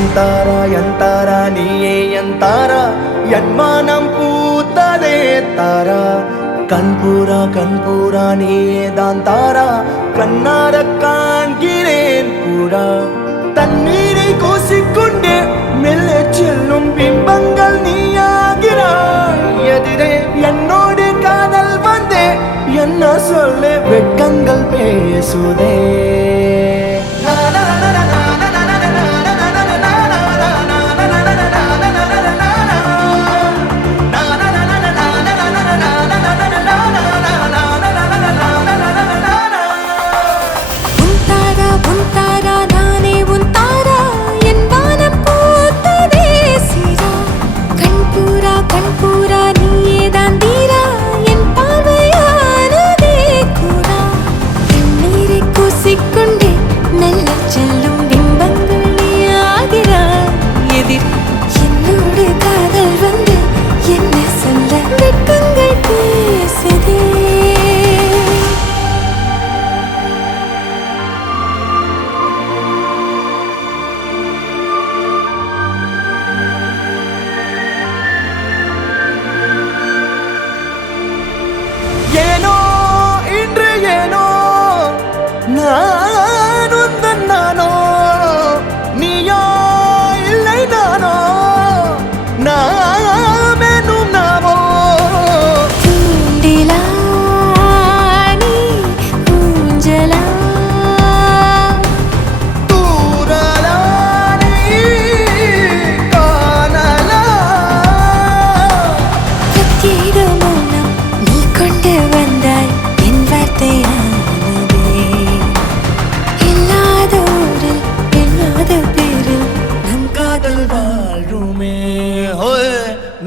ಎಂತಾರ ನೀಯೇ ಎಂತಾರ ಎನ್ಮಾನಂ பூத்ததே தாரா கண்பூரா நீயே தான் தாரா கண்ணார காண்கிறேன் கூடா தண்ணீரை கூசிக்கொண்டே மெல்ல செல்லும் பிம்பங்கள் நீயாகிறாய் எதிரே என்னோடு காதல் வந்தே என்ன சொல்ல வெட்கங்கள் பேசுதே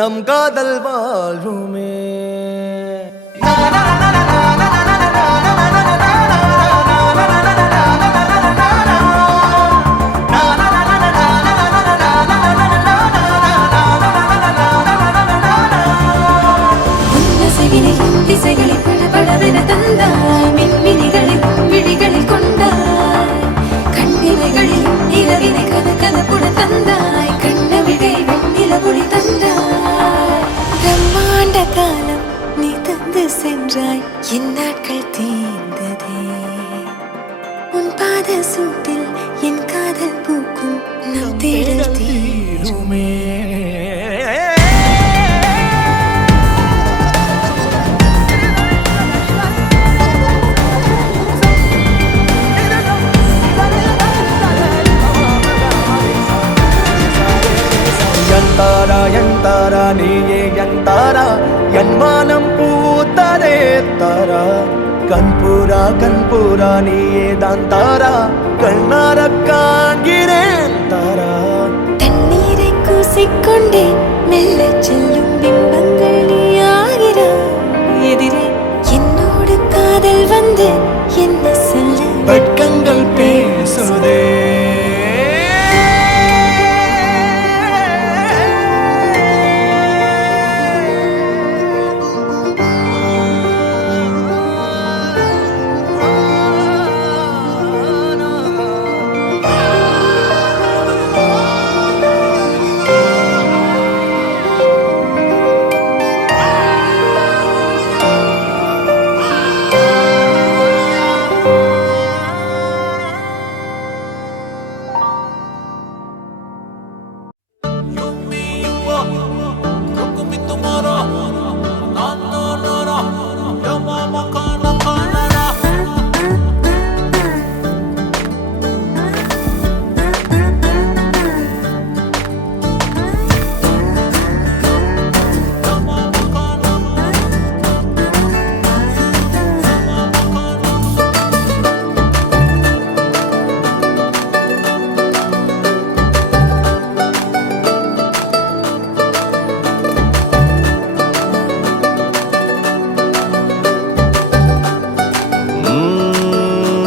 நம் காதல் வாழுமே திசைகளை படபடவென தந்தாய் மின்மினிகளில் விழிகளில் கொண்டாய் கண்ணிமைகளில் இரவினை கதகதப்புட தந்தாய் கண்ணவிழை வெண்ணில ஒளி தந்தாய் பிரம்மாண்ட காலம் நீ தந்து சென்றாய் என் நாட்கள் தீர்ந்ததே உன் பாத சூட்டில் என் காதல் பூக்கும் நம் தேடல் தீருமே ಎಂತಾರ ನೀಯೇ ಎಂತಾರ ಎನ್ಮಾನಂ பூத்ததே தாரா கண்பூரா நீயே தான் தாரா கண்ணார காண்கிறேன் தாரா தண்ணீரை கூசிக்கொண்டே மெல்ல செல்லும் பிம்பங்கள் நீயாகிறாய் எதிரே என்னோடு காதல் வந்து என்ன சொல்ல வெட்கங்கள் பேசுதே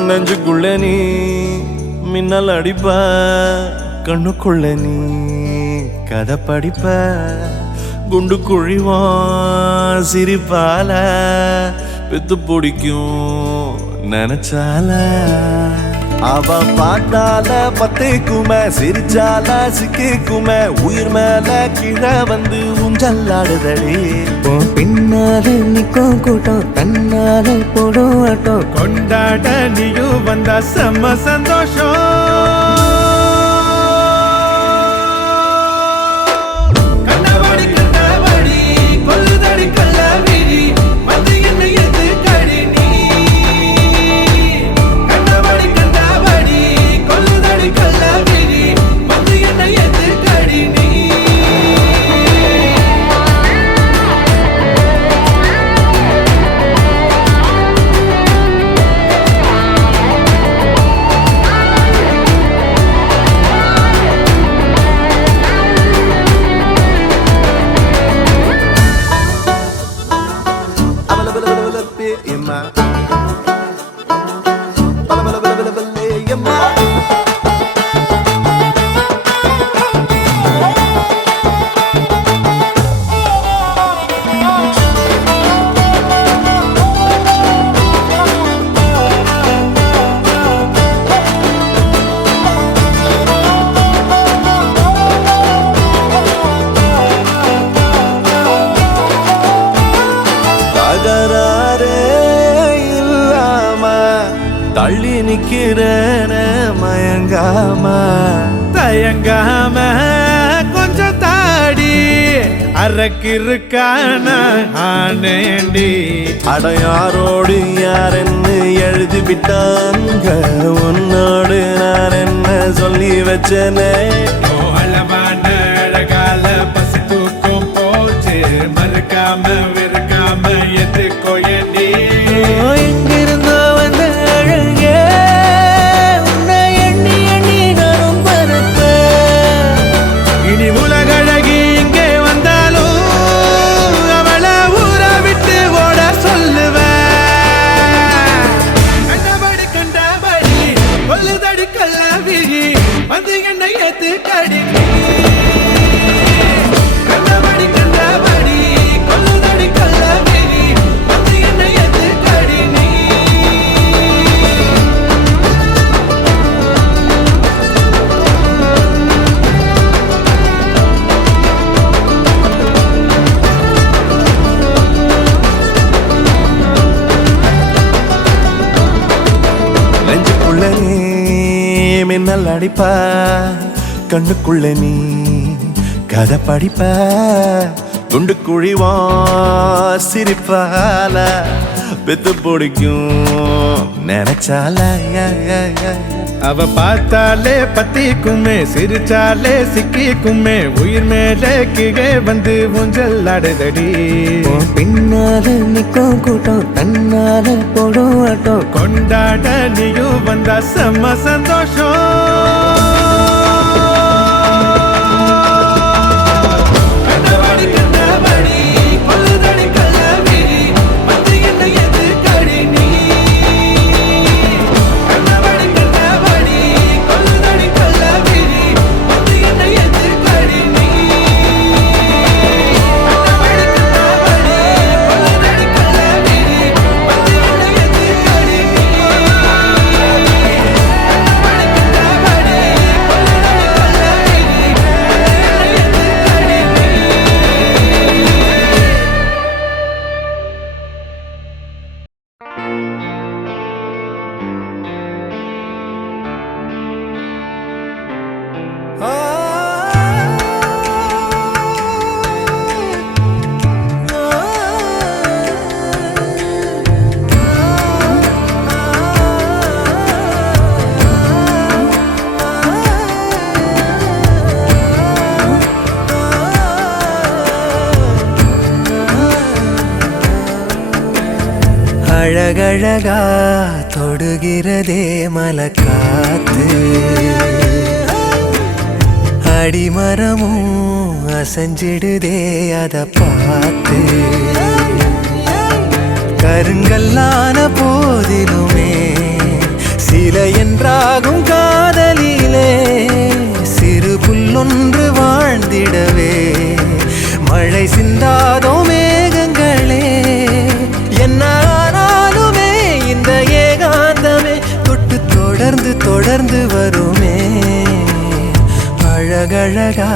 நெஞ்சுக்குள்ள நீ மின்னல் அடிப்ப கண்ணுக்குள்ள நீ கதை படிப்ப குண்டு குழிவான் சிரிப்பால பெத்து பிடிக்கும் நினைச்சால அவ பார்த்தால பத்துக்குமே சிரிச்சால சிக்குக்குமே உயிர் மேல கீழே வந்து ஊஞ்சல்லாடுதடி பின்னால நிக்கும் கூட்டம் தன்னால போடும் ஆட்டம் கொண்டாட நீயும் வந்தா செம்ம சந்தோஷம் தள்ளி நிக்கிறேன மயங்காம தயங்காம கொஞ்சம் தாடி அரக்கிருக்கான ஆனேண்டி அடையாரோடு யாரென்னு எழுதி விட்டாங்க உன்னோடு நான் என்ன சொல்லி வச்சனே அளவான அழகால பசி தூக்கம் போச்சு மறுக்காம விருக்காம எதுக்கோ ஏண்டி எங்கிருந்தோ வந்த அழகே உன்னை எண்ணி எண்ணி நானும் பறப்பேன் இனி உலகழகி இங்கே வந்தாலும் அவளை ஊரை விட்டு ஓட சொல்லுவேன் கண்டபடி கண்டபடி கொல்லுதடி கள்ளவிழி வந்து என்னை ஏத்து கடி கண்டபடி கண்டபடி கொல்லுதடி கள்ளவிழி வந்து என்னை ஏத்து கடி நீ நெஞ்சுக்குள்ள நீ மின்னல் அடிப்ப கண்ணுக்குள்ள நீ கதை படிப்ப குண்டு குழிவா சிரிப்பால பெத்து பிடிக்கும் நினைச்சால அவ பார்த்தாலே பத்திக்குமே சிரிச்சாலே சிக்கிக்குமே உயிர் மேல கீழே வந்து ஊஞ்சல் ஆடுதடி பின்னால நிக்கும் கூட்டம் தன்னால போடும் ஆட்டம் கொண்டாட நீயும் வந்தா செம்ம சந்தோஷம் அழகழகா தொடுகிறதே மலக்காத்து அடிமரமும் அசைஞ்சிடுதே அத பார்த்து கருங்கல்லான போதிலுமே சில என்றாகும் காதலிலே சிறு புல்லொன்று வாழ்ந்திடவே மழை சிந்தாதோ மேகங்களே என்ன ஆனாலுமே இந்த ஏகாந்தமே தொட்டு தொடர்ந்து தொடர்ந்து வருமே அழகழகா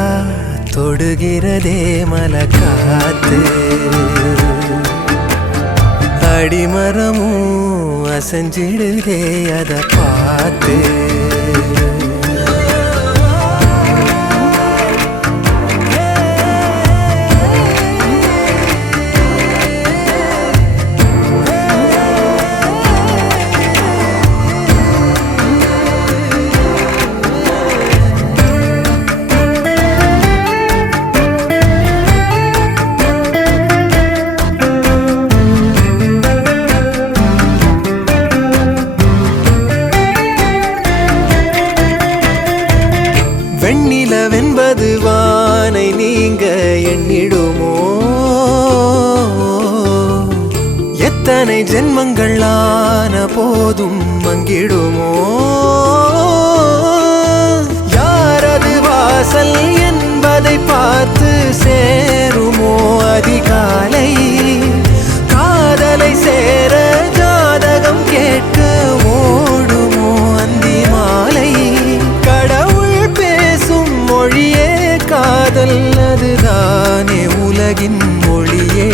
தொடுகிறதே மலக்காத்து அடிமரமும் அசைஞ்சிடுதே அத பார்த்து வெண்ணிலவென்பது வானை நீங்க எண்ணிடுமோ எத்தனை ஜென்மங்கள் ஆன போதும் மங்கிடுமோ யாரது வாசல் என்பதை பார்த்து சேருமோ அதிகாலை காதலை சேர ஜாதகம் கேட்க ஓடுமோ அந்தி மாலை மொழியே காதல் அதுதானே உலகின் மொழியே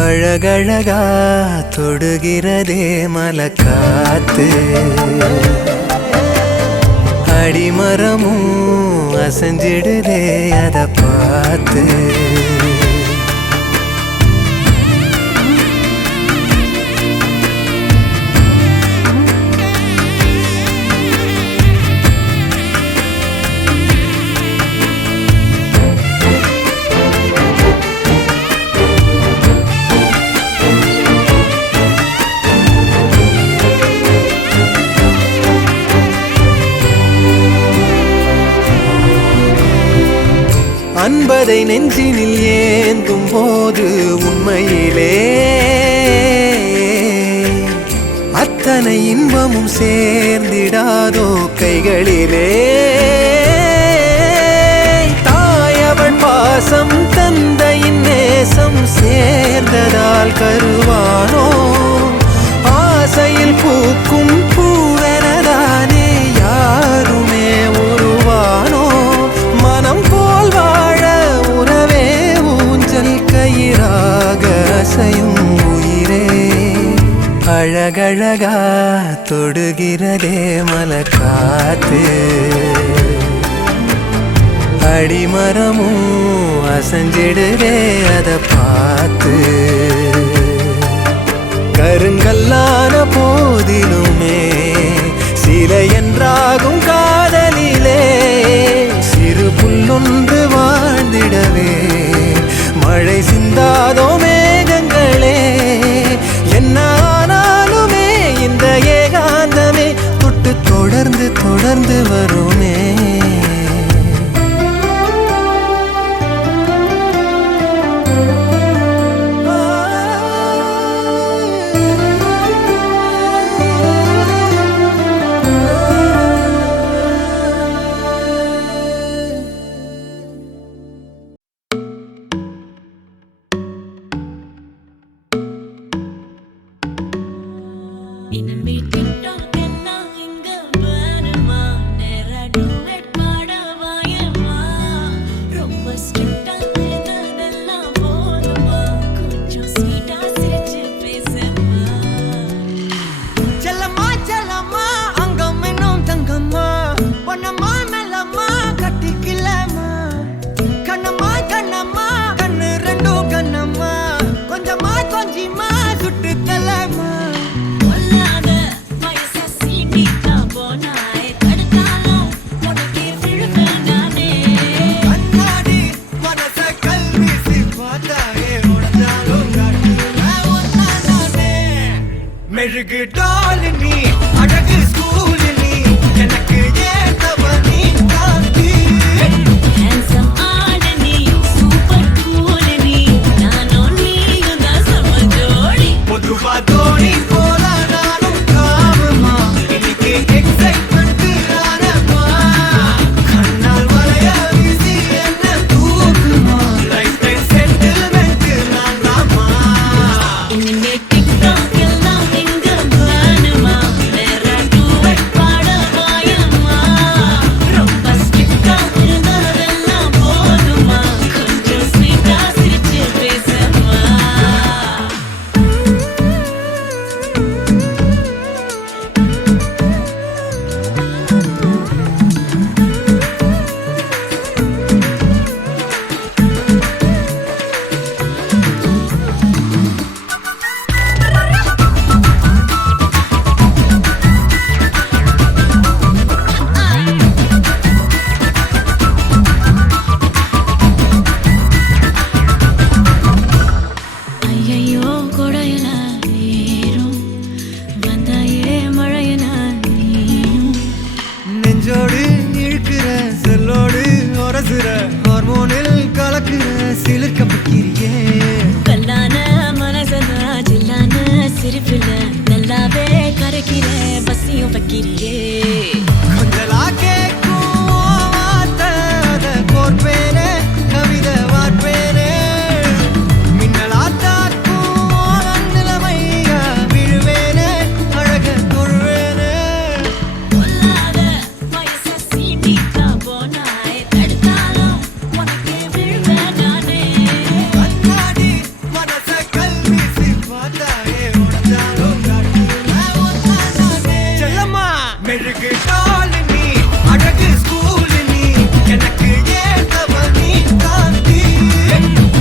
அழகழகா தொடுகிறதே மலக்காத்து அடிமரமும் அசைஞ்சிடுதே அத பார்த்து அன்பதை நெஞ்சினில் ஏந்தும் போது உண்மையிலே அத்தனை இன்பமும் சேர்ந்திடாதோ கைகளிலே தாயவள் பாசம் தந்தையின் நேசம் சேர்ந்ததால் கருவானோ ஆசையில் பூக்கும் பூவெனதானே யாருமே உருவானோ மனம் போல் வாழ உறவே ஊஞ்சல் கயிறாக அசையும் உயிரே அழகழகா தொடுகிறதே மலக்காத்து அடிமரமும் அசைஞ்சிடுதே அத பார்த்து கருங்கல்லான போதிலுமே சிலை என்றாகும் காதலிலே சிறு புல்லொன்று வாழ்ந்திடவே மழை சிந்தாதோ மேகங்களே என்ன ஆனாலுமே இந்த ஏகாந்தமே தொட்டு தொடர்ந்து தொடர்ந்து வருமே மெழுகு டாலினி அழகு ஸ்கூலினி எனக்கு ஏத்தவ நீ காந்தி ஹேண்ட்ஸம் ஆடனி சூப்பர் கூலனி நானும் நீயும் தான் சம ஜோடி பொதுவா தோணி போல நானும் காமமா இன்னைக்கு எக்ஸைட்மெண்ட் ஆனமா கண்ணால் வளைய வீசி என்ன தூக்குமா லைஃப் டைம் செட்டில்மெண்ட் நான் தாமா இனிமே டிக்டாக் எல்லாம் எங்க வேணுமா நேரா டூ வைக்கிறேன் பஸ்ஸையும் வைக்கிறியே கொஞ்சலா கேக்கும் வார்த்தை அதை கோர்ப்பேனே கவிதை வார்ப்பேனே மின்னலா தாக்கும் நிலைமையா விழுவேனே அழக தொழுவேனே கொல்லாத வயச சீட்டிக்கா போனாய் தடுத்தாலும் உனக்கே விழுவேன் நானே கண்ணாடி மனச கல்வீசி பார்த்தாயே உடஞ்சாலும் காட்டுவேன் ஒன்னானே செல்லம்மா மெழுகு டால் நீ அழகு ஸ்கூல் நீ எனக்கு ஏத்தவ நீ காந்தி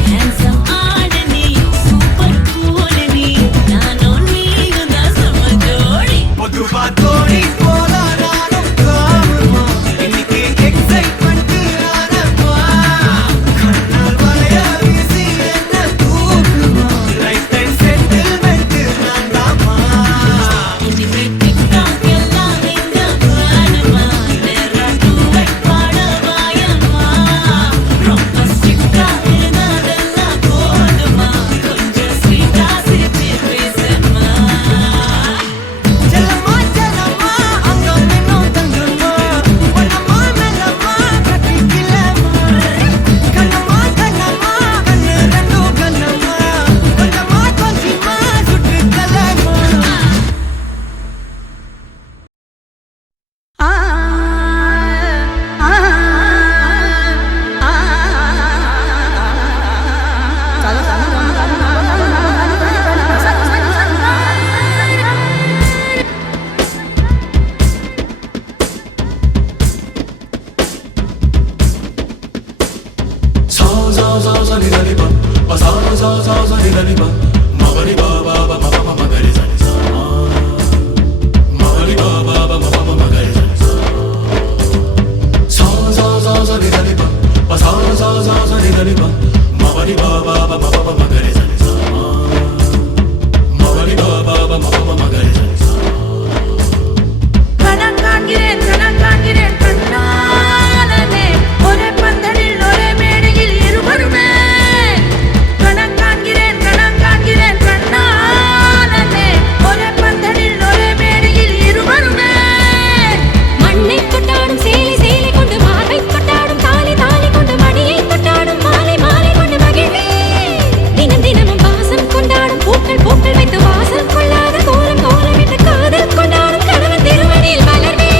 handsome ஆடு நீ சூப்பர் கூல் நீ நானும் நீயும் தான் செம்ம ஜோடி பொதுவா தோணி போல நானும் காணுமா இன்னைக்கு எக்ஸைட்மெண்ட் ஆனப்பா கண்ணால் வளைய வீசி என்ன தூக்குமா லைஃப் டைம் செட்டில்மெண்ட் நான் தாமா இனிமே TikTok எல்லாம் எங்க வேணுமா நேரா duet பாட வாயம்மா ரொம்ப ஸ்ட்ரிக்டா இருந்ததெல்லாம் போதுமா கொஞ்சம் ஸ்வீட்டா சிரிச்சு பேசம்மா செல்லம்மா செல்லம்மா அங்கம் இன்னும் தங்கம்மா பொன்னம்மா மெல்லம்மா கட்டிக்கலம்மா கண்ணம்மா கண்ணம்மா கண்ணு ரெண்டும் கண்ணம்மா கொஞ்சம்மா கொஞ்சமா சுட்டுக்கலம்மா கணக்காண்கிறேன் கணக்காண்கிறேன் கண்ணாலனே ஒரே பந்தலில் ஒரே மேடையில் இருவருமே கணக்காண்கிறேன் கணக்காண்கிறேன் கண்ணாலனே ஒரே பந்தலில் ஒரே மேடையில் இருவருமே மண்ணை கொட்டாடும் சேலை சேலை கொண்டு மாலை கொட்டாடும் தாலி தாலி கொண்டு மணியை கொட்டாடும் மாலை மாலை கொண்டு மகிழ்வே தினம் தினமும் வாசம் கொண்டாடும் பூக்கள் பூக்கள் வைத்து வாசல் கொள்ளாத கோலம் கோலமிட்டு காதல் கொண்டாடும் கணவன் திருவடியில் மலர்வே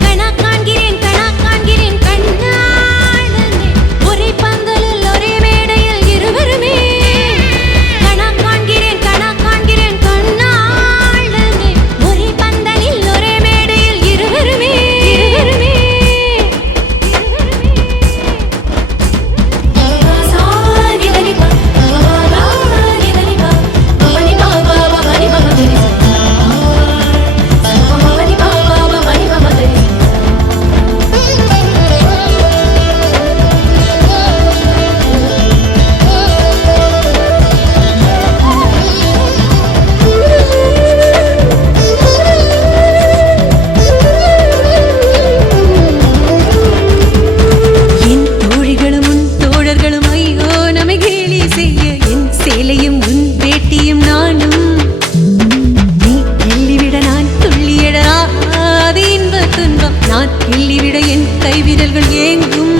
கணக்காண்கிறேன் கணக்காண்கிறேன் கண்ணாளனே ஒரே பந்தலில் ஒரே மேடையில் இருவருமே கணக்காண்கிறேன் கணக்காண்கிறேன் கண்ணாளனே ஒரே பந்தலில் ஒரே மேடையில் இருவருமே இருவருமே சாரிதனிபா சாரிதனிபா மணிபா பாபா மணிபா மணிபா மணிபா பாபா மணிபா மணிபா என் தோழிகளும் உன் தோழர்களும் ஐயோ நம்மை கேலி செய்ய என் சேலையும் உன் வேட்டியும் நானும் நீ கிள்ளிவிட நான் துள்ளியட ஆதி இன்ப துன்பம் நான் கிள்ளிவிட என் கைவிரல்கள் ஏங்கும்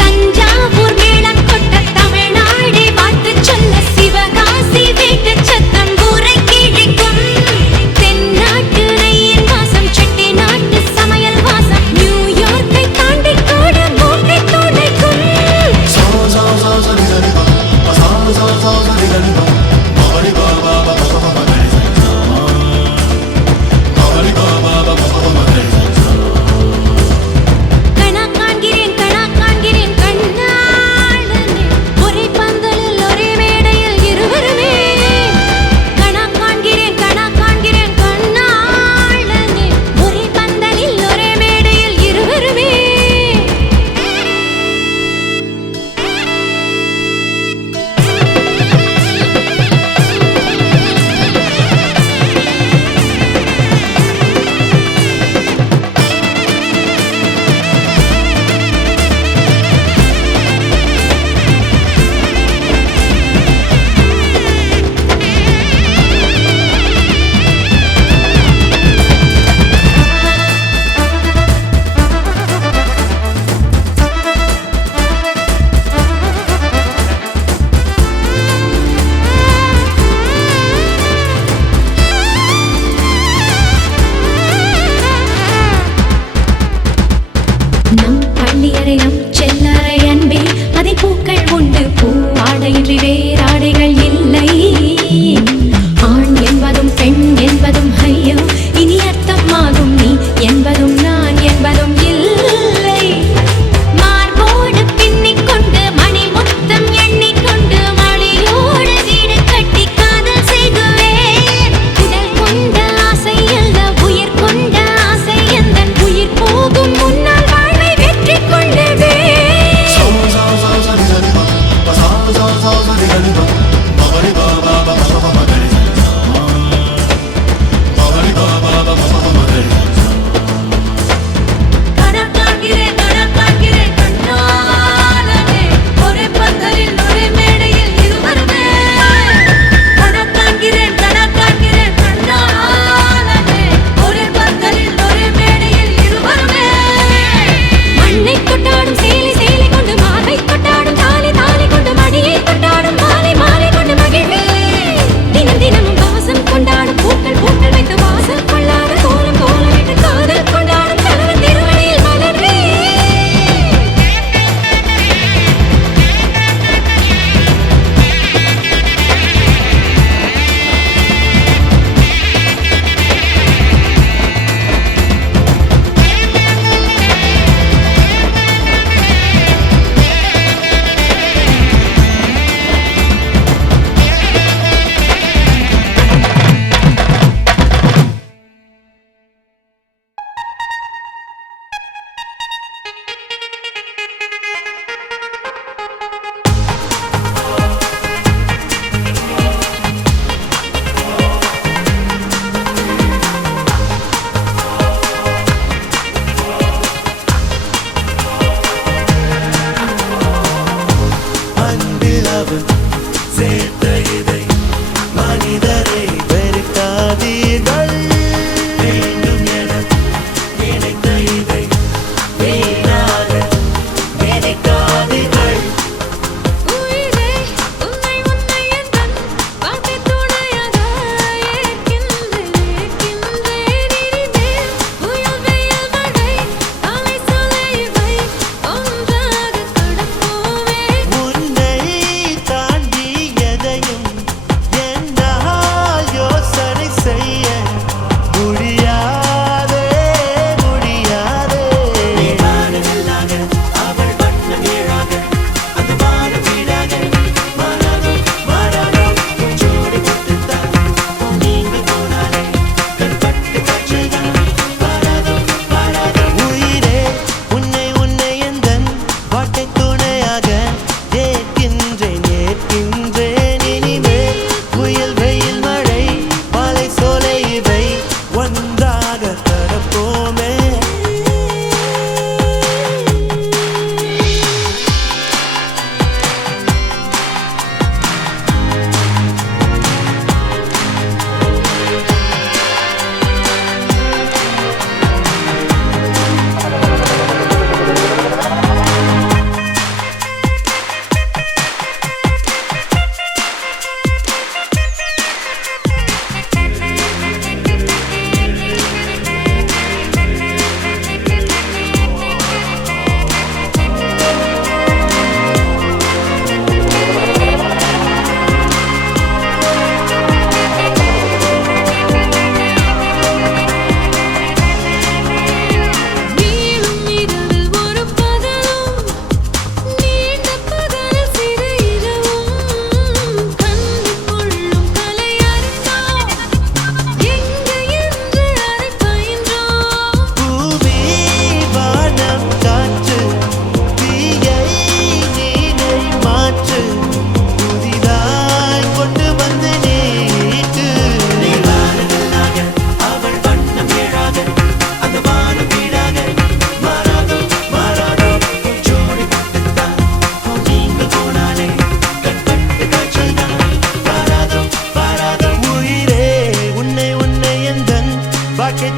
தஞ்சாவூர் மேளம் கொட்ட தமிழ்நாடு வாழ்த்து சொல்ல சிவகாசி வீட்டு சத்தம் ஊரை கிழிக்கும் தென்னாட்டு நெய்யின் வாசம் செட்டி நாட்டு சமையல் வாசம் நியூயார்க்கை தாண்டி கூட மூக்கை துளைக்கும் கணக்காண்கிறேன்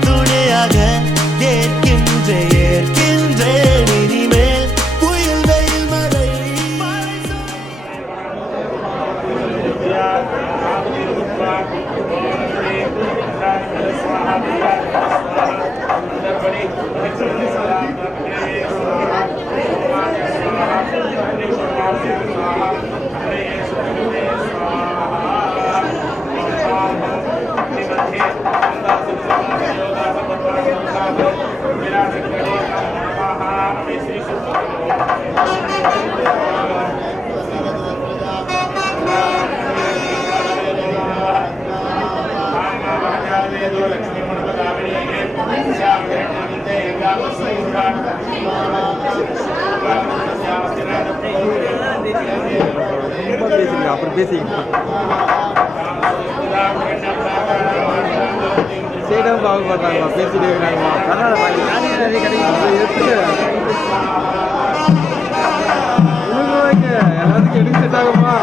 துணையாக ஏற்கின்றேன் இனிமேல் புயல் வெயில் மழை அப்புறம் பேசிக்கலாம் சைடாக பார்க்க மாட்டாங்களா பேசிட்டே இருக்காங்களா நிறைய கிடைக்கும் எடுத்துட்டு எல்லாத்துக்கும் எடுத்து செட் ஆகுமா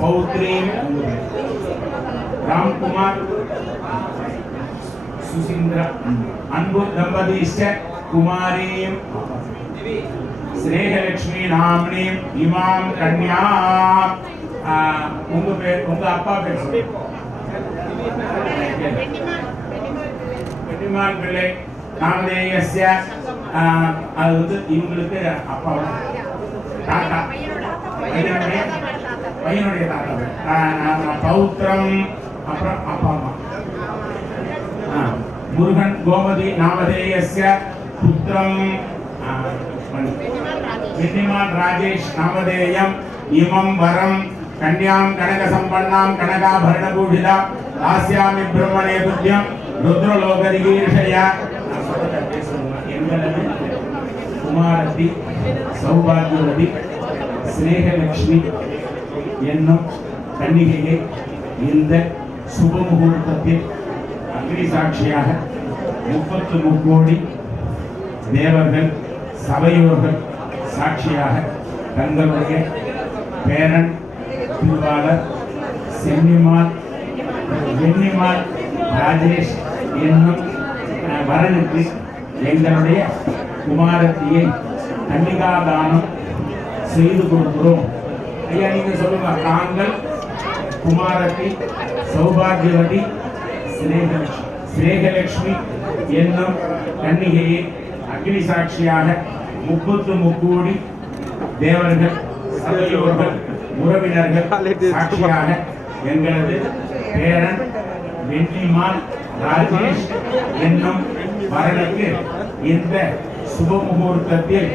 पौत्रीं रामकुमार सुसींद्र अन्बु दंपतीश्च कुमारीं स्नेहलक्ष्मी नाम्नीं इमां कन्यां उंगा अप्पा पेर பெட்டிமான் பிள்ளை நாமதேயஸ்ய அது வந்து இவங்களுக்கு அப்பா தாத்தா பையனுடைய தாத்தா பௌத்திரம் அப்புறம் அப்பா அம்மா முருகன் கோமதி நாமதேயஸ்ய புத்திரம் பெட்டிமான் ராஜேஷ் நாமதேயம் இமம் வரம் கன்யாம் கனக சம்பன்னாம் கனகாபரணபூஷிதா ஆஸ்யாமி பிரம்மணே புத்தியம் ருத்ரலோகதிகீர்ஷய எங்களது குமாரத்தி சௌபாகியவதி ஸ்நேகலக்ஷ்மி என்னும் கன்னிகையை இந்த சுப முகூர்த்தத்தில் அக்னி சாட்சியாக 33 கோடி தேவர்கள் சபையோர்கள் சாட்சியாக தங்களுடைய பேரன் திருவாளர் வெண்ணிமால் ராஜேஷ் என்னும் வரனுக்கு எங்களுடைய குமாரத்தியை கன்னிகாதானம் செய்து கொடுக்கிறோம். ஐயா நீங்க சொல்லுங்க, தாங்கள் குமாரத்தி சௌபாகியவதி ஸ்நேகலக்ஷ்மி என்னும் கன்னிகையை அக்னி சாட்சியாக 33 கோடி தேவர்கள் சபையோர்கள் உறவினர்கள் சாட்சியாக எங்களது பேரன் வெண்ணிமால் ராஜேஷ் என்னும் வரனுக்கு இந்த சுப முகூர்த்தத்தில்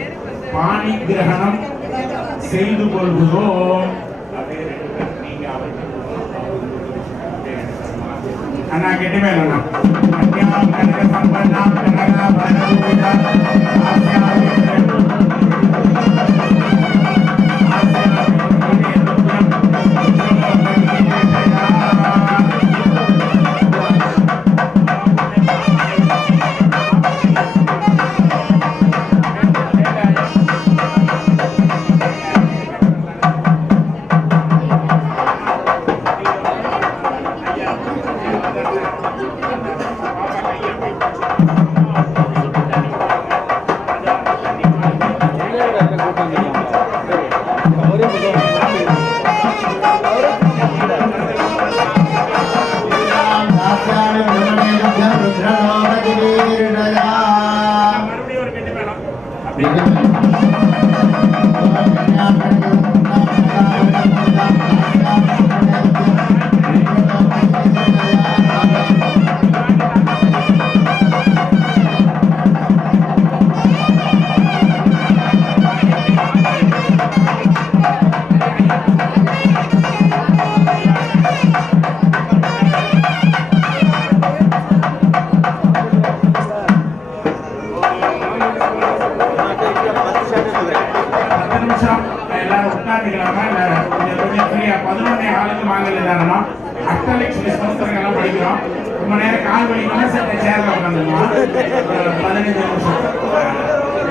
பாணி கிரகணம் செய்து கொள்கிறோம். அண்ணா கேட்டுமே அண்ணா கன்யாம் கனக சம்பன்னாம் கனகாபரணபூஷிதா பண்ணணும். அஷ்டலட்சுமி ஸ்தோத்திரங்கள்லாம் படிக்கிறோம். ரொம்ப நேரம் கால் வலிக்கணும், சட்ட சேர்ல உட்காந்துருவோம். 15 நிமிஷம்.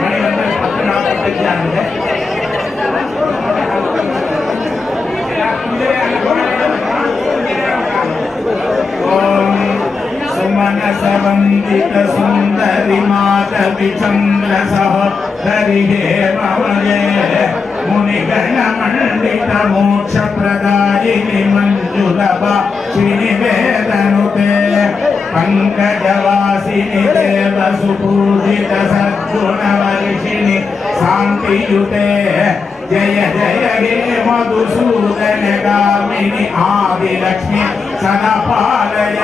மணி வந்து 10:45 ஆகுது. ஓம் सुमनसवन्दित सुन्दरि माधवि चन्द्र सहोदरि हेमवये मुनिगणमण्डित मोक्षप्रदायिनि मञ्जुलभाषिणि वेदनुते पङ्कजवासिनि देवसुपूजित सद्गुणवर्षिणि शान्तियुते जय जय हे मधुसूदन गामिनि आदिलक्ष्मी सदा पालय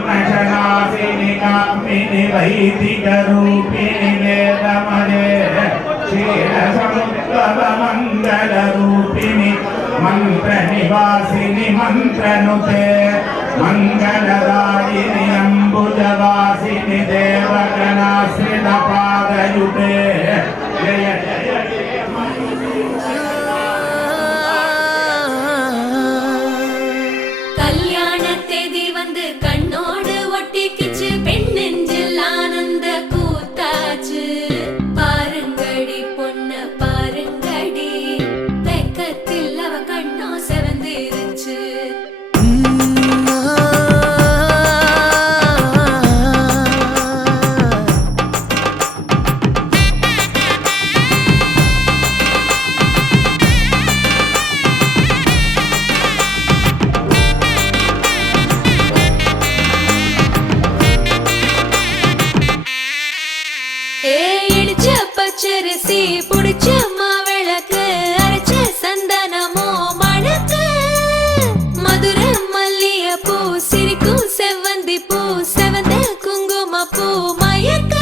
कलिकल्मषनाशिनि कामिनि वैदिकरूपिणि वेदमये क्षीरसमुद्भवमङ्गलरूपिणि मन्त्रनिवासिनि मन्त्रनुते मङ्गलदायिनि अम्बुजवासिनि देवगणाश्रितपादयुते जय जय பச்சரிசி புடிச்ச மாவிளக்கு அரைச்ச சந்தனமோ மணக்கு மதுரை மல்லிய பூ சிரிக்கும் செவ்வந்தி பூ செவந்த குங்கும பூ மயக்க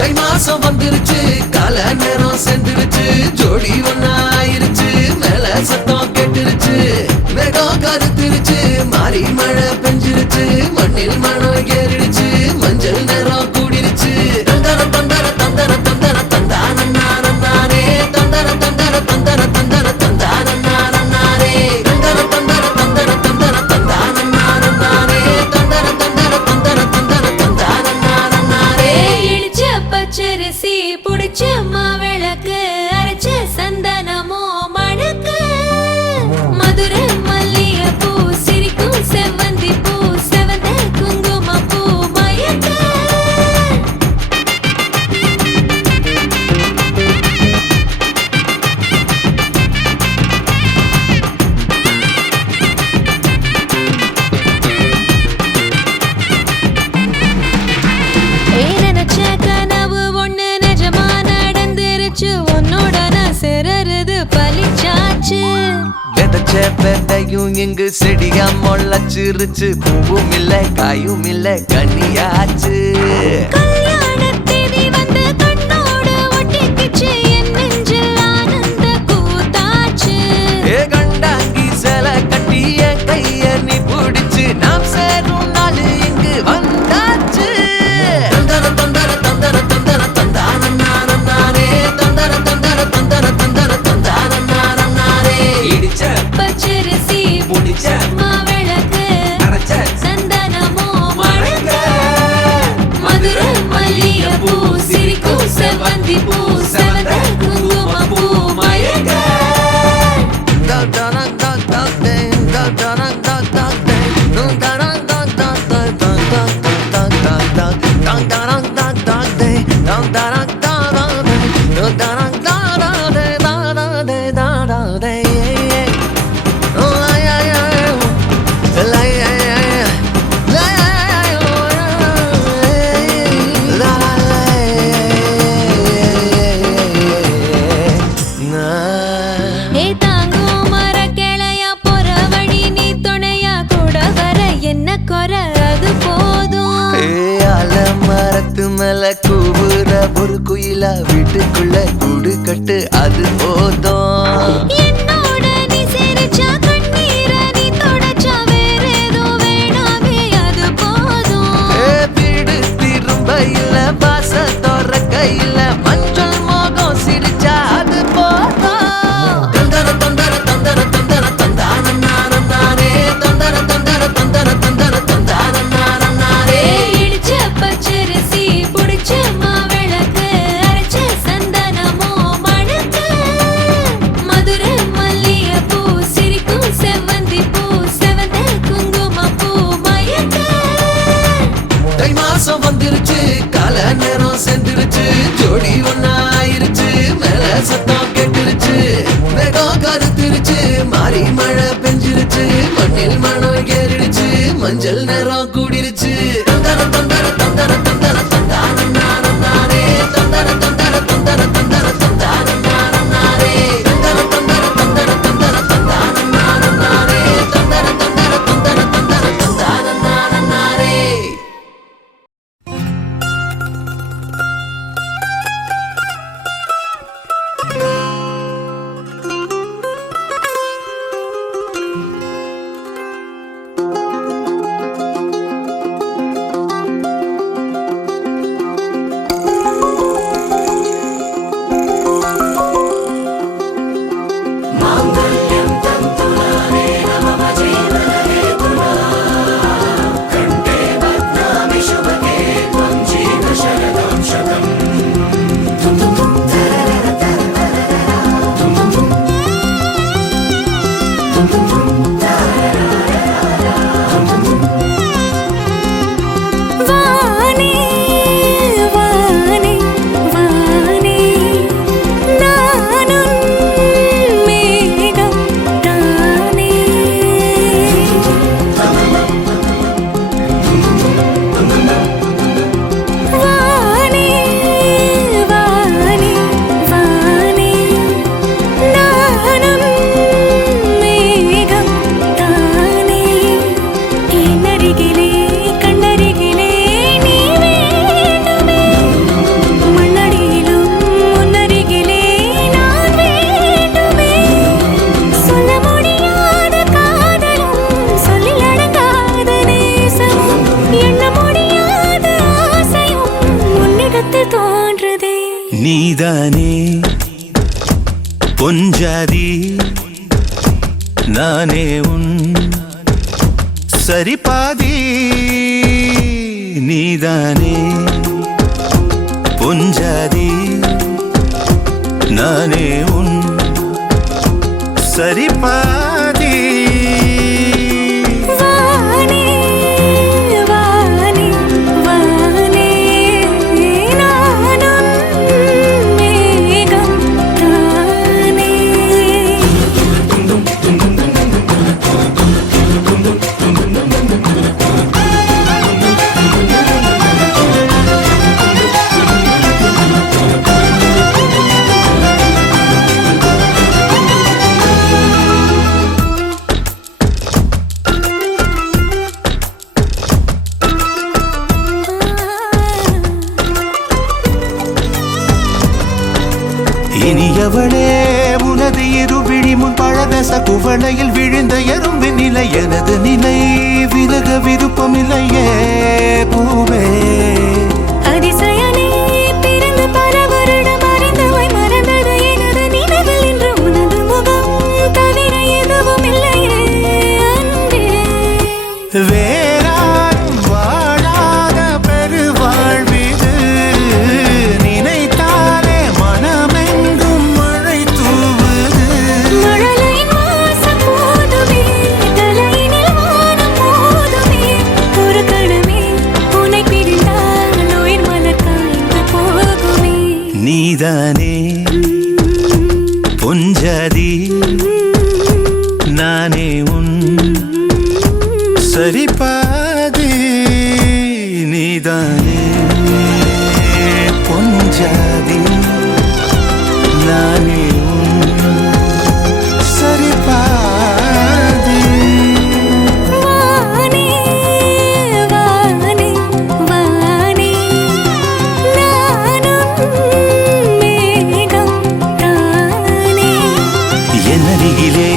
தை மாசம் வந்துருச்சு கால நேரம் சென்றுருச்சு ஜோடி ஒன்னாயிருச்சு மேல சத்தம் கேட்டுருச்சு மேகம் கருத்துருச்சு மாறி மழை பெஞ்சிருச்சு மண்ணில் மணம் ஏறிடுச்சு மஞ்சள் நேரம் கூடிருச்சு தந்தர தந்தர தந்தர தந்தர தந்தானே தந்தர தந்தர தந்தர தந்தர தந்தானே தந்தர தந்தர தந்தர தந்தர தந்தானே தந்தர தந்தர தந்தர தந்தர தந்தானே இடிச்ச பச்சரிசி புடிச்ச மாவிளக்கு அரைச்ச சந்தனமோ மணக்கு மதுரை மல்லிய பூ சிரிக்கும் செவ்வந்தி பூ செவந்த குங்கும பூ மயக்க நினைச்ச கனவு ஒண்ணு நிஜமா நடந்துருச்சு உன்னோட நான் சிறருது பலிச்சாச்சு விதைச்ச விதையும் இங்கு செடியா முளைச்சிருச்சு பூவும் இல்ல காயும் இல்ல கனியாச்சு கல்யாண தேதி வந்து கண்ணோடு ஒட்டிக்கிச்சு என் நெஞ்சில் ஆனந்த கூத்தாச்சு ஏ கண்டாங்கி சில கட்டி என் கைய நீ பிடிச்சு நாம் சேரும் நாள் இங்கு வந்தாச்சு தந்தர தந்தர தந்தர தந்தர தந்தானே தந்தர தந்தர தந்தர தந்தர தந்தானே இடிச்ச பச்சரிசி புடிச்ச மாவிளக்கு அரைச்ச சந்தனமோ மணக்க மதுரை மல்லிய பூ சிரிக்கும் செவ்வந்தி பூ செவந்த குங்கும பூ மயக்க ஏ தாங்கும் மர கிளையா போற வழி நீ துணையா கூட வர என்ன குறை அது போதும் மரத்து மேல கூவுற ஒரு குயிலா வீட்டுக்குள்ள கூடு கட்டு அது போதும் என்னோட நீ சிரிச்சா கண்ணீர நீ தொடச்சா வேற ஏதோ வேணாமே அது போதும் வீடு திரும்ப இல்ல பாச தோற கையில மஞ்சள் மோகம் சிரிச்சா மஞ்சள் நேரம் கூடிருச்சு தந்தர தந்தர தந்தர தந்தர தந்தான நானே தந்தர தந்தர தந்தர தந்தர தந்தான நானே தந்தர தந்தர தந்தர தந்தர தந்தான நானே தந்தர தந்தர தந்தர தந்தர தந்தான நானே வானே வானே வானே நானும் மேகம் தானே வானே வானே வானே நானும் மேகம் தானே என்னருகிலே கண்ணருகிலே நீ வேண்டுமே மண்ணடியிலும் முன்னருகிலே நான் வேண்டுமே சொல்ல முடியாத காதலும் சொல்லில் அடங்காத நேசமும் எண்ண முடியாத ஆசையும் உன்னிடத்தில் தோன்றுதே நீதானே பொஞ்சாதி நானே உன் சரிபாதி நீதானே பொஞ்சாதி நானே உன் சரிபாதி வானே வானே வானே நானும் மேகம் தானே இனியவளே உனது இருவிழி முன் பழதச குவளையில் விழுந்த எறும்பின் நிலை எனது நிலை விலக விருப்பமில்லையே பூவே அதிசயனே பிறந்து பல வருடம் அறிந்தவை மறந்தது எனது நினைவில் இன்று உனது முகம் தவிர எதுவும் இல்லையே அன்பே வேறாரும் வாழாத பெருவாழ்விது நினைத்தாலே மனமெங்கும் மழை தூவுது மழலையின் வாசம் போதுமே தலையினில் வானம் போதுமே ஒரு கணமே உன்னை பிரிந்தால் உயிர் மலர் காய்ந்து போகுமே நீதானே பொஞ்சாதி நானே உன் சரிபாதி நீதானே பொஞ்சாதி நானே உன் சரிபாதி வானே வானே வானே நானும் மேகம் தானே என்னருகிலே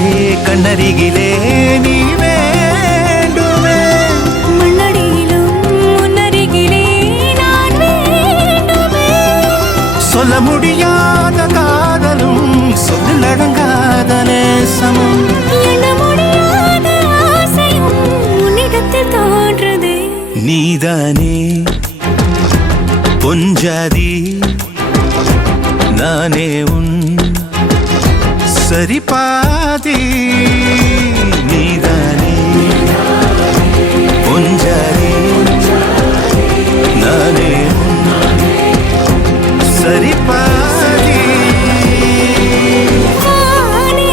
கண்ணருகிலே நீ வேண்டுமே மண்ணடியிலும் முன்னருகிலே நான் வேண்டுமே சொல்ல முடியாத காதலும் சொல்லில் அடங்காத நேசமும் எண்ண முடியாத ஆசையும் உன்னிடத்தில் தோன்றுதே நீதானே பொஞ்சாதி நானே உன் சரிபாதி நீதானே பொஞ்சாதி நானே உன் சரிபாதி வானே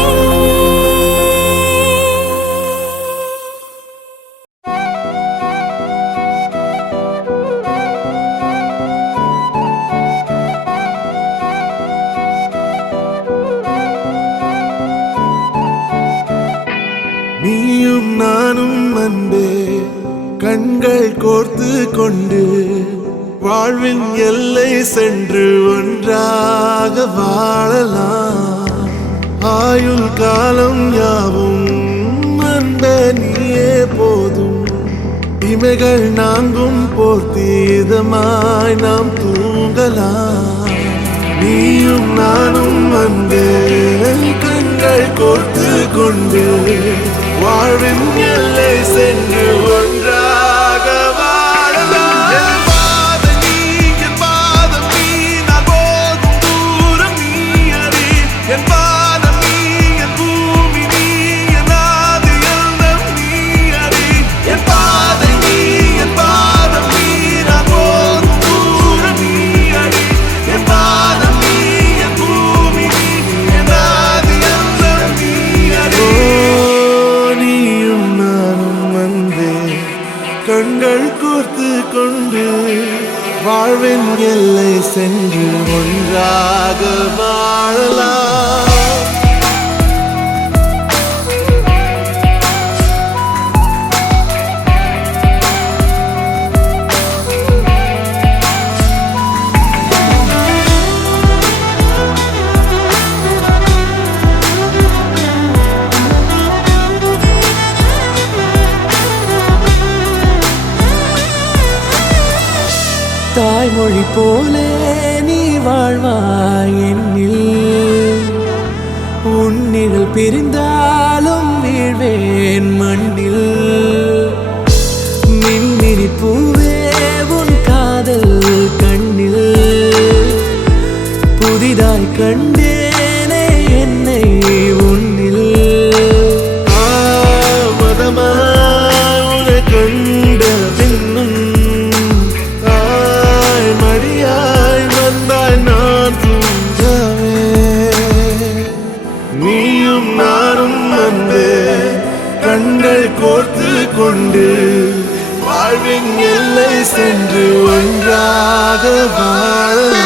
அன்பே கண்கள் கோர்த்து கொண்டு வாழ்வின் எல்லை சென்று ஒன்றாக வாழலாம் ஆயுள் காலம் யாவும் அன்பே நீயே போதும் இமைகள் நாங்கும் போர்த்தீதமாய் நாம் தூங்கலாம் நீயும் நானும் அன்பே கண்கள் கோர்த்து கொண்டு வாழ்வின் எல்லை சென்று ஒன்றாக வாழலாம் என் பாதம் நீ என் பாதம் நீ நான் போகும் தூரம் நீ அறி என் பாதம் நீ என் பூமி நீ என் ஆதி எல்லாம் நீ அறி என் பாதம் நீ என் பாதம் நீ நான் போகும் தூரம் நீ அறி என் பாதம் நீ என் பூமி நீ என் ஆதி எல்லாம் நீ அறி நீயும் நானும் வந்தே கண்கள் கோர்த்து கொண்டு வாழ்வின் எல்லை சென்று ஒன்றாக வாழலாம் தாய்மொழி போலே நீ வாழ்வாய் என்னில் உன்னிகள் பிரிந்தாலும் வீழ்வேன் மண்ணில் மின்மினி பூவே உன் காதல் கண்ணில் புதிதாய் கண்டேனே என்னை உன்னில் மதமாய் கண்ட பின்னும் மடியாய் வந்தாய் நான் தூங்கவே நீயும் நானும் அன்பே கண்கள் கோர்த்து கொண்டு வாழ்வின் எல்லை சென்று ஒன்றாக வாழலாம்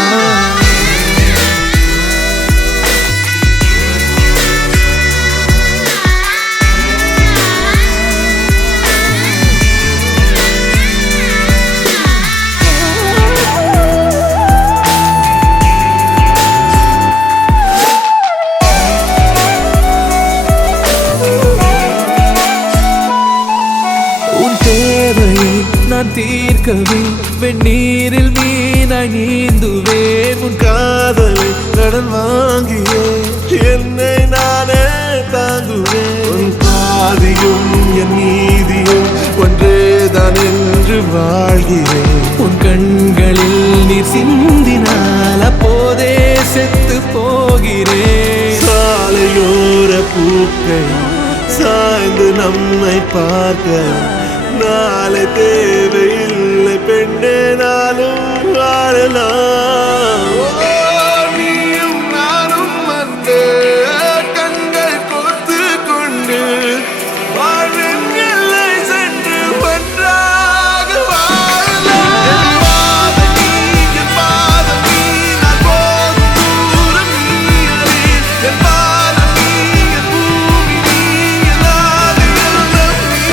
நான் தீர்க்கவே வெந்நீரில் மீனாய் நீந்துவேன் உன் காதலை கடன் வாங்கியே என்னை நானே தாங்குவேன் உன் பாதியும் என் நீதியும் ஒன்றேதான் என்று வாழ்கிறேன் உன் கண்களில் நீர் சிந்தினால் அப்போதே செத்து போகிறேன் சாலையோர பூக்கள் சாய்ந்து நம்மை பார்க்க நாளை தேவையில்லை பெண்ணே நாளும் வாழலாம் நீயும் நானும் அன்பே கண்கள் கோர்த்து கொண்டு வாழ்வின் எல்லை சென்று ஒன்றாக வாழலாம் என் பாதம் நீ என் பாதம் நீ நான் போகும் தூரம் நீ அறி என் பாதம் நீ என் பூமி நீ என் ஆதி எல்லாம் நீ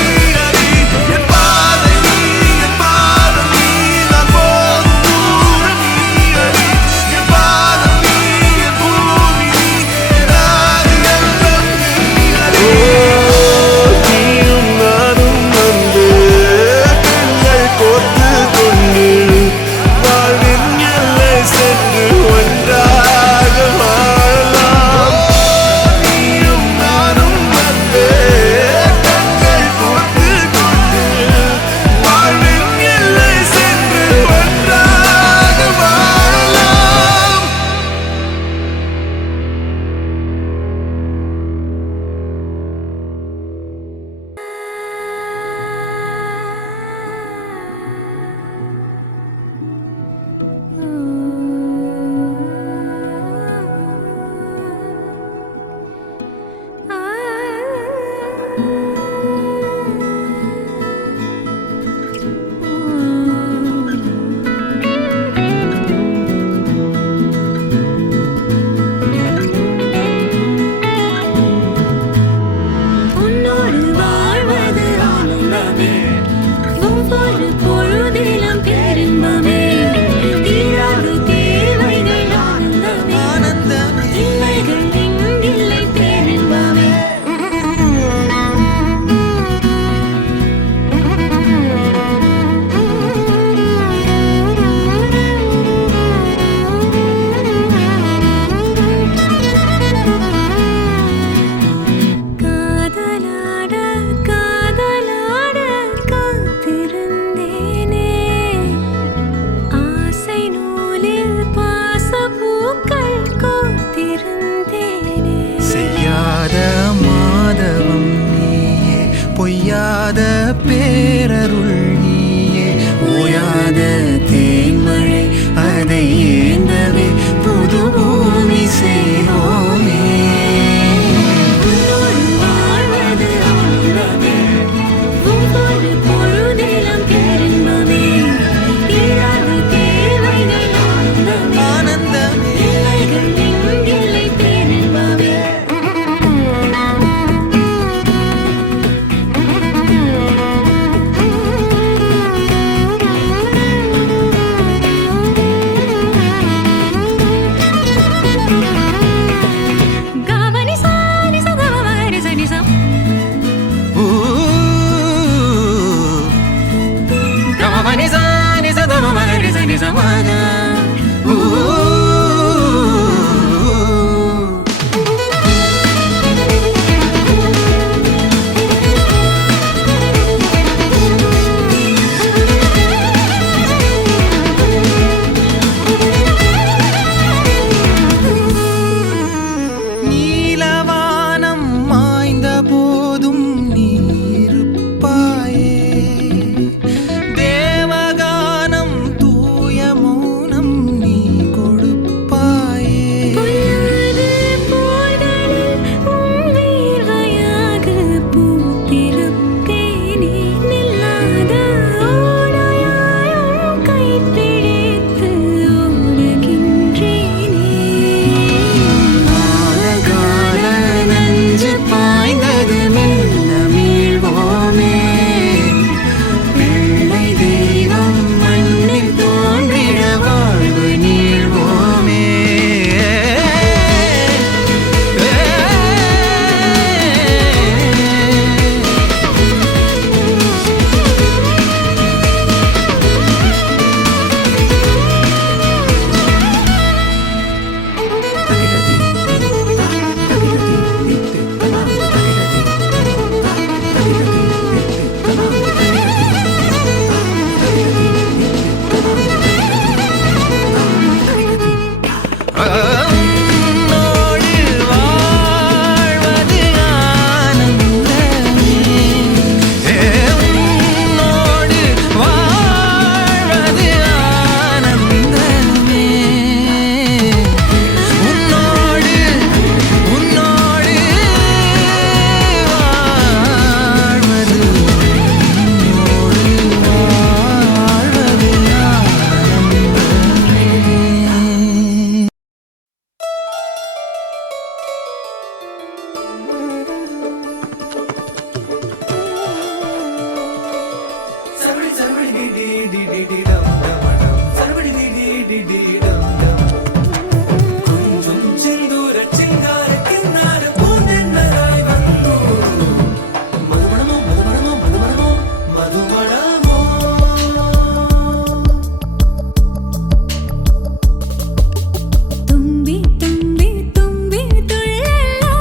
அறி என் பாதம் நீ என் பாதம் நீ நான் போகும் தூரம் நீ அறி பேரருள் நீயே ஓயாத தேன்மழை அதை ஏந்தவே புது பூமி செய்வோமே உன்னோடு வாழ்வது ஆனந்தமே ஒவ்வொரு பொழுதிலும் பேரின்பமே தீராத தேவைகள் ஆனந்தமே ஆனந்தமே எல்லைகள் எங்கில்லை பேரின்பமே காமனி சானி சதமரி சனிசம் கமபனி சானி சதம மகரி சனி சமக நீலவானம் மாய்ந்த போதும் நீ இருப்பாயே தேவகானம் தூய மௌனம் நீ கொடுப்பாயே பொல்லாத போர்களில் உன் வீர்வையாக பூத்திருப்பேனே நில்லாத ஓடையாய் உன் கைப்பிடித்து ஓடுகின்றேனே காலகால நஞ்சு பாய்ந்தது மெல்ல மீள்வோமே பிள்ளை தெய்வம் மண்ணில் தோன்றிட வாழ்வு நீள்வோமே உன்னோடு வாழ்வது ஆனந்தமே உன்னோடு வாழ்வது ஆனந்தமே உன்னோடு உன்னோடு வாழ்வது உன்னோடு வாழ்வது ஆனந்தமே തുമ്പി തുമ്പി തുമ്പി തുള്ളല്ലോ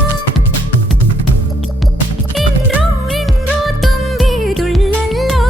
ഇൻറോ ഇൻറോ തുമ്പി തുള്ളല്ലോ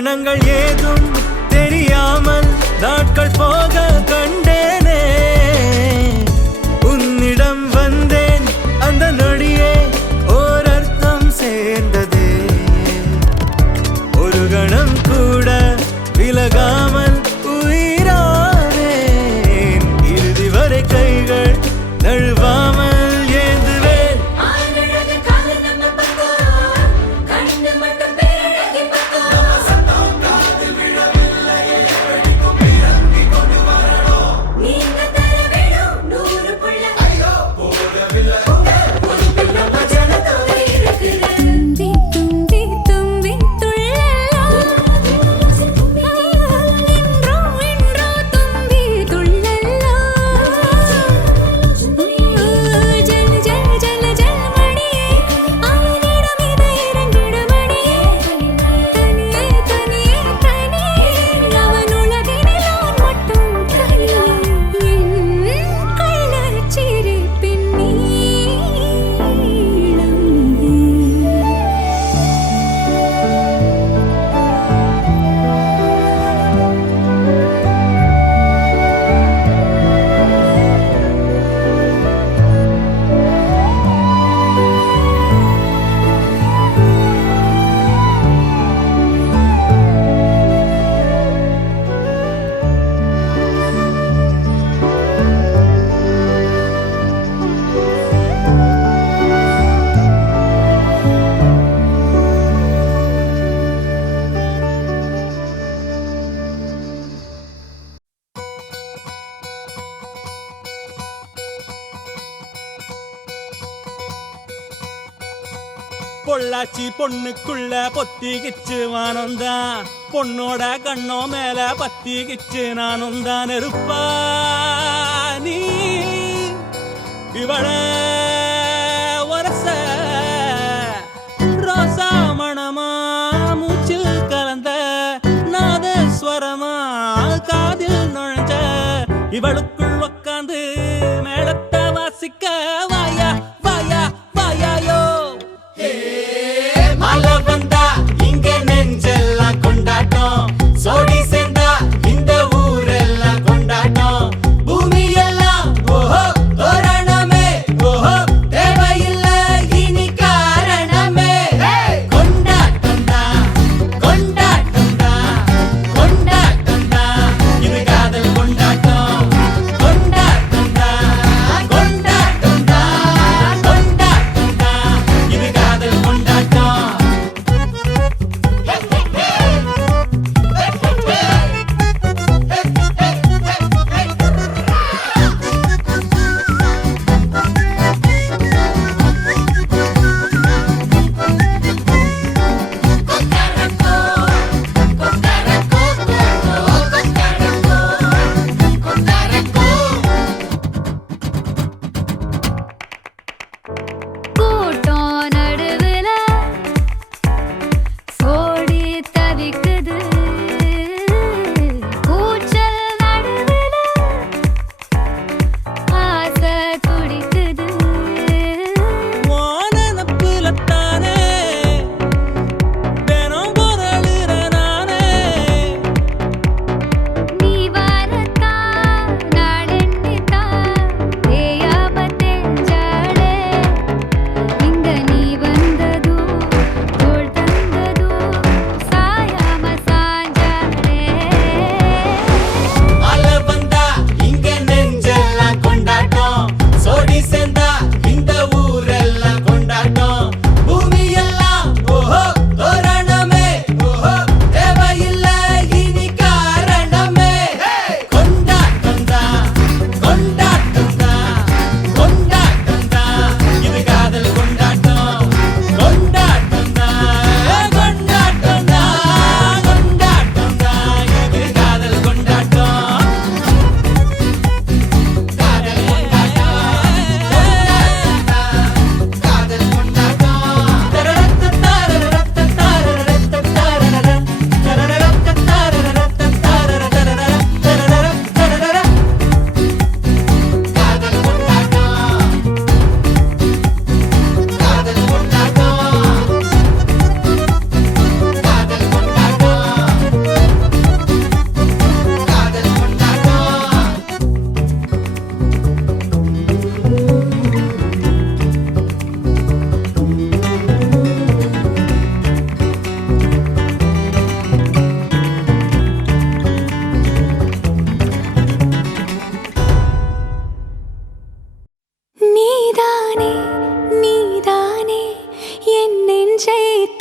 காரணங்கள் ஏதும் தெரியாமல் நாட்கள் போக கண்டேனே உன்னிடம் வந்தேன் அந்த நொடியே ஓர் அர்த்தம் சேர்ந்ததே ஒரு கணம் கூட விலகாமல் உயிரானேன் இறுதி வரை கைகள் நழுவாமல் ஏந்துவேன் ஆனழகு கால நம்ம பக்கம் கண்ணு மட்டும் பேரழகி பக்கம் நீங்க தர வேணும் 100 புள்ள ஐயோ போடவில்லை நம்ம ஜனத்தோட இருக்குது தும்பி தும்பி தும்பி துள்ளலாம் இன்றோ இன்றோ தும்பி துள்ளலாம் ஜல் ஜல் ஜல் ஜல் மணியே அவனிடம் இதை இறங்கிட மணியே தனியே தனியே தனியே அவன் உலகினில் அவன் மட்டும் தனியே என் கள்ளச்சிரிப்பின் நீளம் பொள்ளாச்சி பொண்ணுக்குள்ள பொத்திக்கிச்சு வானந்தான் பொண்ணோட கண்ணோ மேல பத்திக்கிச்சு நானும் தான் இருப்பா நீ இவள வரச ரோசா மணமா மூச்சில் கலந்த நாதஸ்வரமா காதில் நுழைஞ்ச இவளுக்குள் உக்காந்து மேளத்தை வாசிக்க வாயா வாயா வாயாயோ மழை வந்தா இங்க நெஞ்செல்லாம் கொண்டாட்டம் சோடி சேர்ந்தா இந்த ஊரெல்லாம் கொண்டாட்டம் பூமி எல்லாம் ஓஹோ தோரணமே ஓஹோ தேவையில்லை இனி காரணமே கொண்டாட்டம் தான் கொண்டாட்டம் தான் கொண்டாட்டம் தான் இது காதல் கொண்டாட்டம் கொண்டாட்டம் தான் கொண்டாட்டம் தான்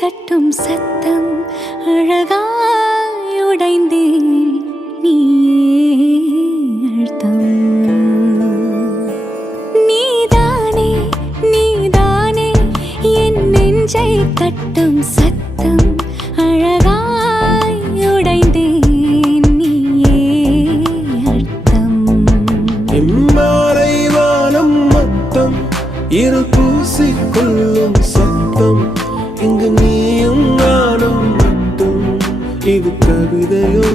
தட்டும் சத்தம் அழகாய் உடைந்தேன் நீயே அழுத்தம் நீதானே நீதானே என் நெஞ்சை தட்டும் சத்தம் அழகாய் உடைந்தேன் நீயே அழுத்தம் எம்மாறை வானம் மொத்தம் இரு பூசிக்கொள்ளும் சத்தம் இங்கு நீயும் நானும் மட்டும் இது கவிதையோ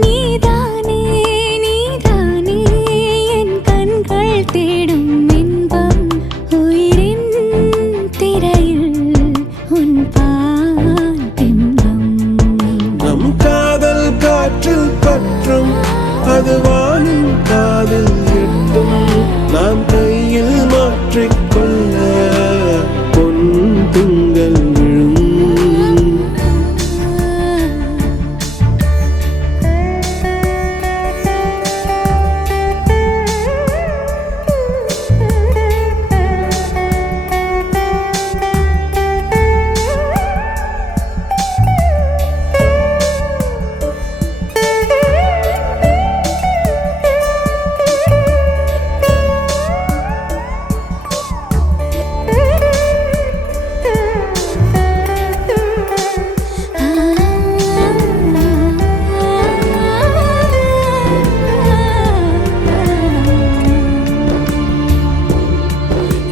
நீதானே நீதானே என் கண்கள் தேடும் இன்பம் உயிரின் திரையில் உன் பால் பிம்பம் நம் காதல் காற்றில் பற்றும் அது வானின் காதில் எட்டும் நாம் கையில் மாற்றிக்கொள்ள பொன் திங்கள் விழும்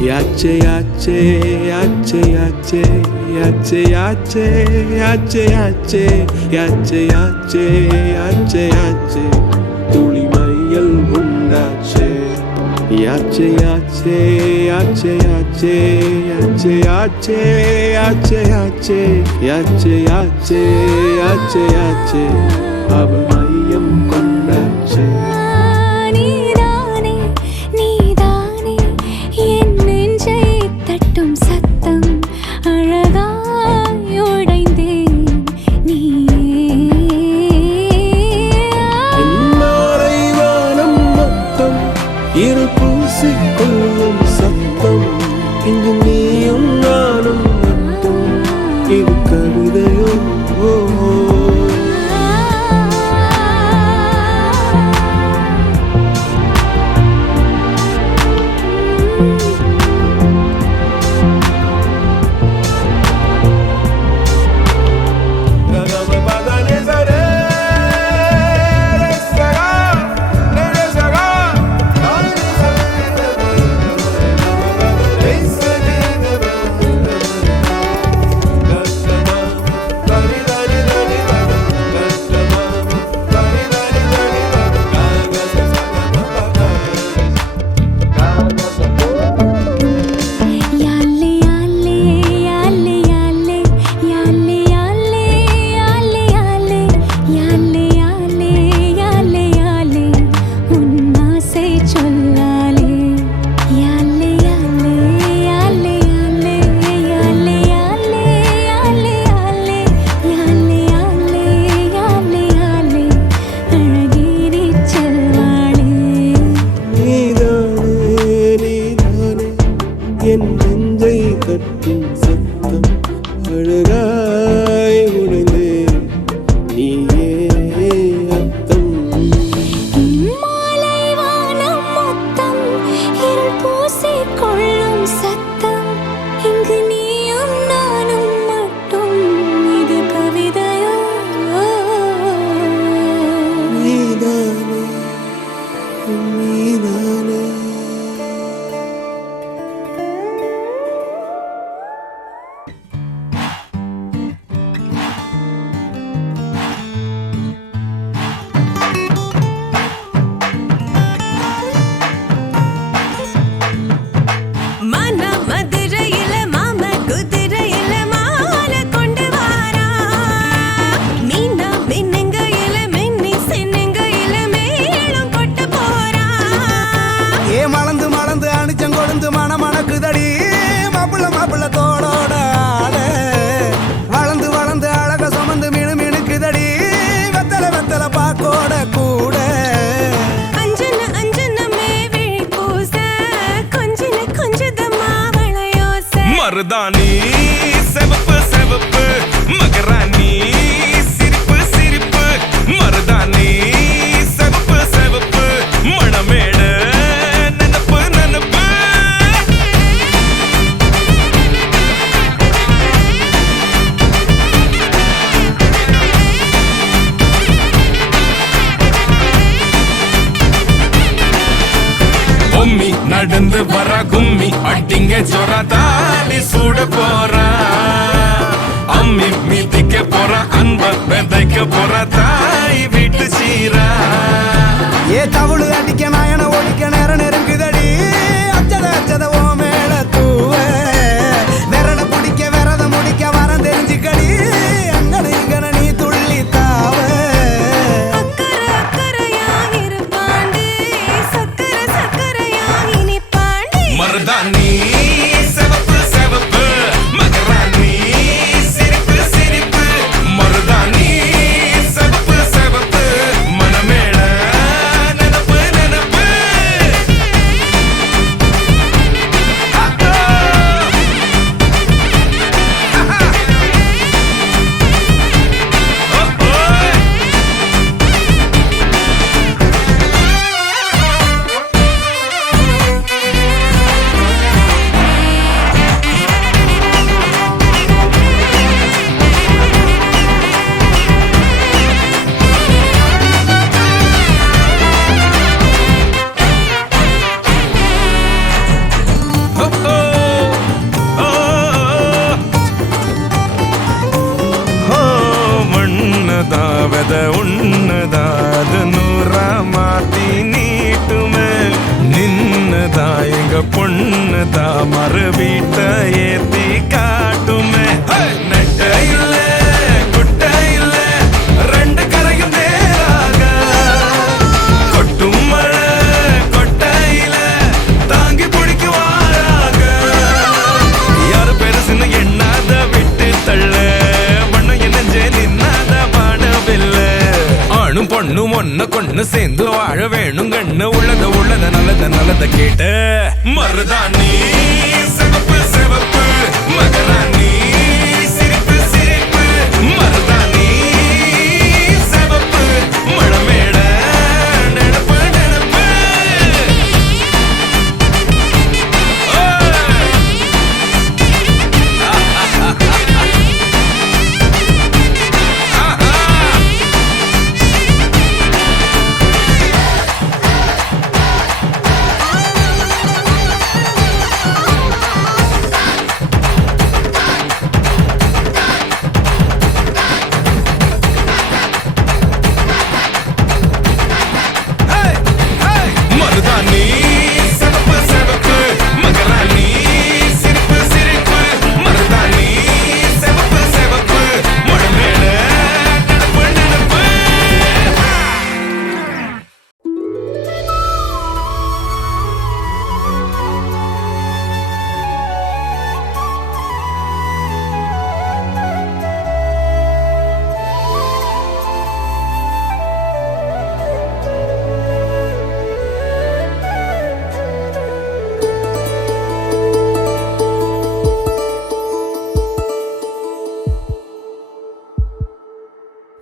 Yache yache yache yache yache yache yache yache yache yache yache yache tuli mayal undache yache yache yache yache yache yache yache yache yache yache yache yache aval mayam kondache நீதானே நீதானே என் நெஞ்சை தட்டும் சத்தம் அழகாய் உடைந்தேன் நீயே எம்மாறை வானம் மொத்தம் இரு பூசிக்கொள்ளும் சத்தம் இங்கு நீயும் நானும் மட்டும் இது கவிதையோ யாலே யாலே யாலே யாலே யாலே யாலே யாலே யாலே யாலே யாலே யாலே உன் ஆசை சொல்லாலே யாலே யாலே யாலே யாலே யாலே யாலே யாலே யாலே யாலே யாலே யாலே அழகிரி செல்வாளே நீதானே நீதானே என் நெஞ்சை தட்டும் சத்தம் அழகாய் உடைந்தேன் நீயே அர்த்தம் மாலை வானம் மொத்தம் இருள் பூசிக்கொள்ளும் சத்தம் இங்கு நீயும் நானும் மட்டும் இது கவிதையோ நீதானே நீதானே மன மதுரையில மாம குதிரையில மாலை கொண்டு வாரா மீனா மின்னுங்கையில மின்னி சின்னுங்கையில மேளம் கொட்டு போறா ஏ மலந்து மலந்து அணிச்சம் கொழுந்து மணக்குதடி மாப்பிள்ள மாப்பிள்ள தோளோட ஆட வளர்ந்து வளர்ந்து அழக சுமந்து மினு மினுக்குதடி வெத்தலை வெத்தலை பாக்கோட கூட அஞ்சன அஞ்சனமே விழி பூச கொஞ்சன கொஞ்சதமா வளையோச மருதாணி செவப்பு செவப்பு மகராணி சிரிப்பு சிரிப்பு மருதாணி செவப்பு செவப்பு மணமேட நனப்பு நனப்பு பொம்மி நடந்து வர கும்மி அட்டிங்க ஜொரா தாலி சூட போறா அம்மி மீதிக்க போற அன்ப விதைக்க போற தாய் வீட்டு சீரா ஏ தவுளு அடிக்க நாயன ஒடிக்க நேரம் நெருங்குதடி அச்சத அச்சத ஓ மேல தூவ விரட பிடிக்க விரத முடிக்க வரம் தெரிஞ்சுக்கடி அங்கன இங்கன நீ துள்ளி தாவ அக்கறை அக்கறையாக இருப்பாண்டி சக்கரை சக்கரையாக இனிப்பாண்டி மருதாணி செவப்பு செவப்பு மகராணி சிரிப்பு சிரிப்பு மருதாணி செவப்பு செவப்பு மணமேட நனப்பு நனப்பு மண்ணதாவத உன்னதாது நூறா மாத்தி நீட்டுமே நின்னதா எங்க பொண்ணுதா மறு வீட்ட ஏத்தி காட்டுமே நெட்ட இல்ல குட்ட இல்ல ரெண்டு கரையும் நேராக கொட்டும் மழை கொட்டையில தாங்கி பிடிக்குவாராக யாரு பெருசுன்னு எண்ணாத விட்டு தள்ள மண்ணு என்னஞ்சே நின்னாத வானவில்ல ஆணும் பொண்ணும் ஒன்ன கொண்டு சேர்ந்து வாழ வேணும் கண்ணு உள்ளத உள்ளத நல்லத நல்லத கேட்டு மருதாணி சிவப்பு சிவப்பு மகராணி சிரிப்பு சிரிப்பு மருதாணி சிவப்பு மணமேட நெனப்பு நெனப்பு மருதாணி சிவப்பு சிவப்பு மகராணி சிரிப்பு சிரிப்பு மருதாணி சிவப்பு சிவப்பு மணமேட நனப்பு நனப்பு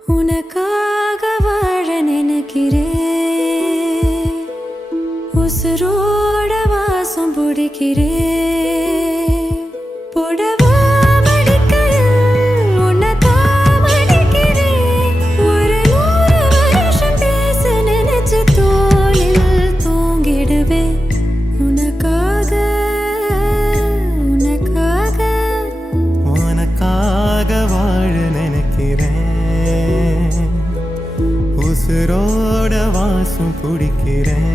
உனக்காக வாழ நினைக்கிறேன் உசுரோட வாசம் பிடிக்கிறேன் புடவா மடிக்கையில் உன்னைத்தான் மடிக்கிறேன் ஒரு 100 வருஷம் பேச நினைச்ச தோளில் தூங்கிடுவேன் உனக்காக உனக்காக உனக்காக வாழ நினைக்கிறேன் உசுரோட வாசம் பிடிக்கிறேன்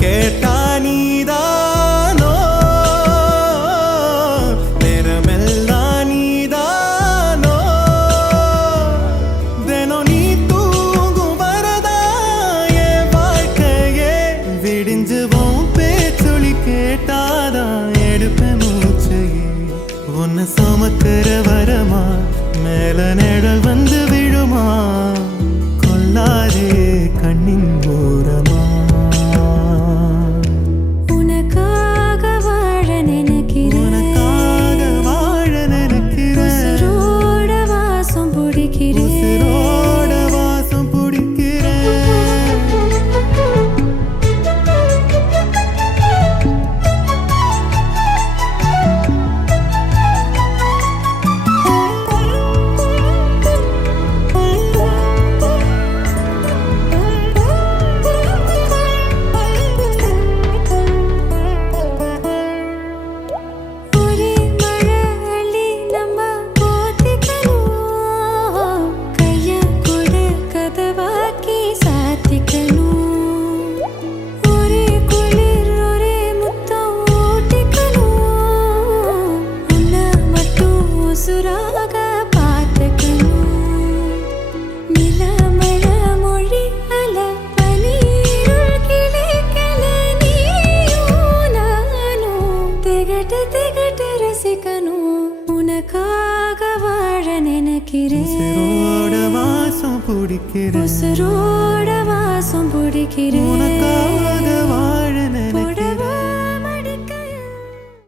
கேட்டா நீதானோ நேரமெல்லாம் நீதானோ தினம் நீ தூங்கும் வரதா என் பிடிக்கிறேன் உசுரோட வாசம் பிடிக்கிறேன் உனக்காக